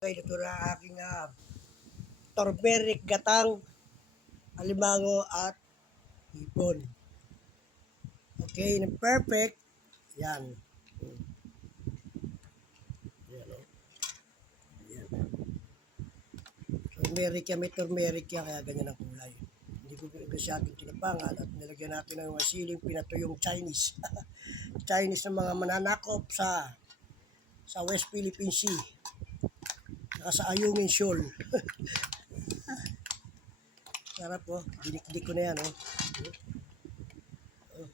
Okay, ito na aking turmeric gatang, alimango at hipon. Okay, na perfect. Yan. Yan, oh. Yan. Turmeric yan, may turmeric yan, kaya ganyan ang kulay. Hindi ko masyadong tinapangan at nilagyan natin ng siling pinatuyong Chinese. Chinese na mga mananakop sa West Philippine Sea. Saka sa Ayungin Shoal. Sarap po, dinikdik ko na yan. Oh.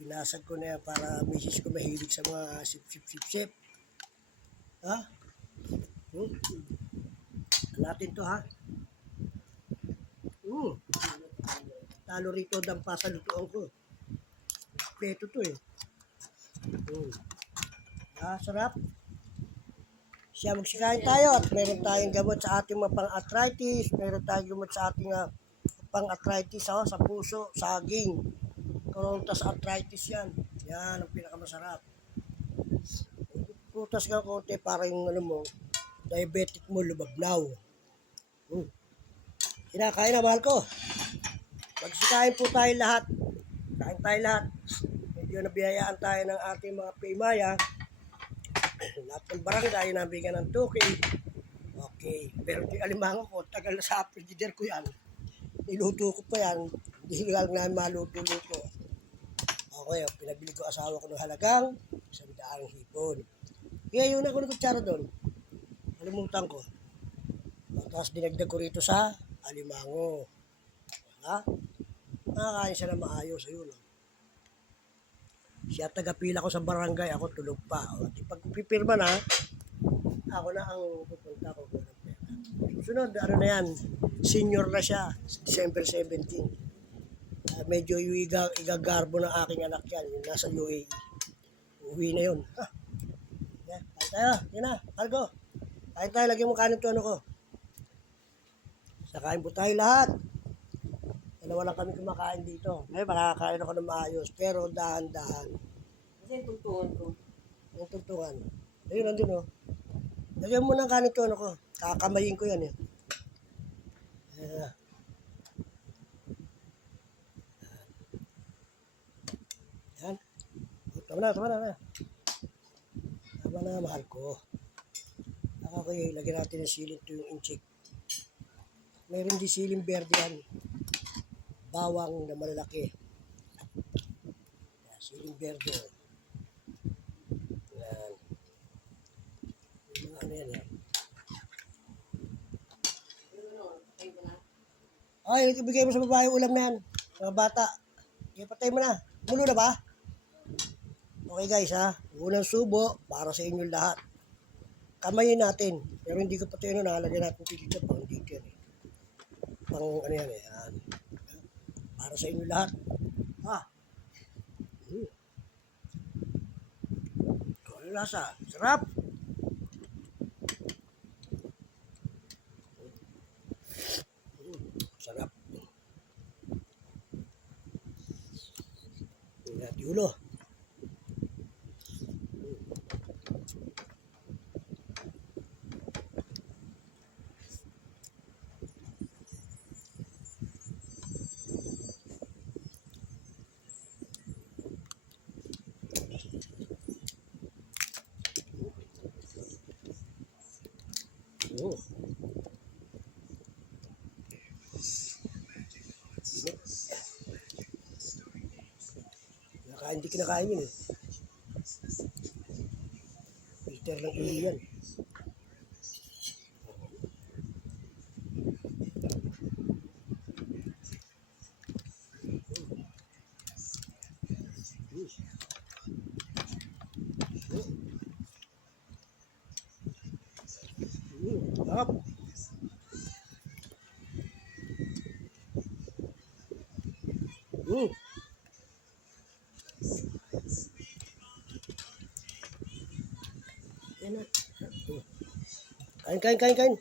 Binasag ko na yan para misis ko mahilig sa mga sip-sip-sip-sip. Ha? Natin to ha. Talo rito dampa sa lutuan ko. Peto to eh. Sarap. Siya magsikain tayo at meron tayong gamot sa ating mga pang-arthritis. Meron tayong gamot sa ating pang-arthritis sa puso, saging. Prutas arthritis yan. Yan ang pinakamasarap. Prutas ka konti para yung diabetic mo lumabnaw. Kinakain na mahal ko. Magsikain po tayo lahat. Kain tayo lahat. Medyo nabiyayaan tayo ng ating mga paymaya. Lahat ng barangay nabigyan ng 2K. Okay. Pero yung alimango ko, tagal na sa frigider ko yan. Niluto ko pa yan. Hindi lang namin maluto-luto. Okay, pinabili ko asawa ko ng halagang 100 hipon. Kaya yun ako ng kutsara doon. Kalimutan ko. Tapos dinagdag ko rito sa alimango. Ha? Nakakain siya na maayos. Ayun. Siya tagapila ko sa barangay. Ako tulog pa. At pag pipirma na, ako na ang pupunta ko. Sunod, ano na yan? Senior na siya. December 17. Medyo igagarbo ng aking anak yan. Yung nasa UAE. Uwi na yun. Kain tayo. Yan na. Algo. Kain tayo. Lagyan mo kanin to ko. Sakain po tayo lahat. Dalawa lang kami kumakain dito. Ngayon, makakain ako ng maayos. Pero dahan-dahan. Kasi yung tungtungan ko. Yung tungtungan. Ayun, nandun oh. Lagyan mo ng kanin to ko. Kakamayin ko yan eh. Yan. Tama na. Tama na, mahal ko. Okay, lagyan natin ng siling to yung inchik. Meron din siling verde yan. Bawang na malalaki. Siling verde. Yan. Yung mga ano yan yan. Ay, ibigay mo sa babae ulam na yan. Mga bata. Patay mo na. Mulo na ba? Okay guys ha. Unang subo para sa inyo lahat. Kamayin natin. Pero hindi ko pati nakalagyan natin dito pang dito yan eh. Pang ano yan eh. Yan. Para sa inyo lahat. Ano lasa? Sarap. Sarap. Hindi ulo. Hindi kinakain yun eh. Filter ng ulo yan. Sarap. Kain.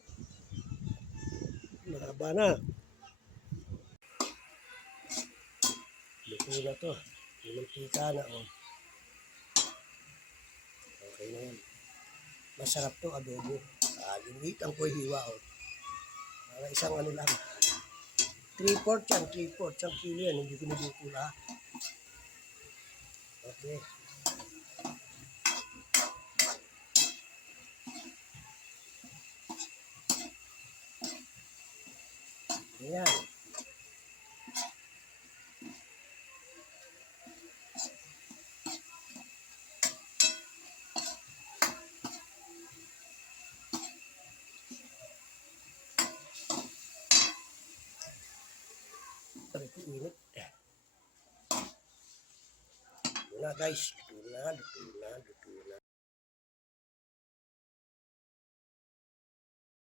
Maraba na. Luto na to. Yung mantika na oh. Okay na yan. Masarap to adobo. Linitan ko hiwa o. Para isang ano lang. 3/4 yan, 3/4. Isang kilo yan, hindi ko niluto lahat. Okay. Ayan. Sabi ko, init. Luto na guys. Luto na.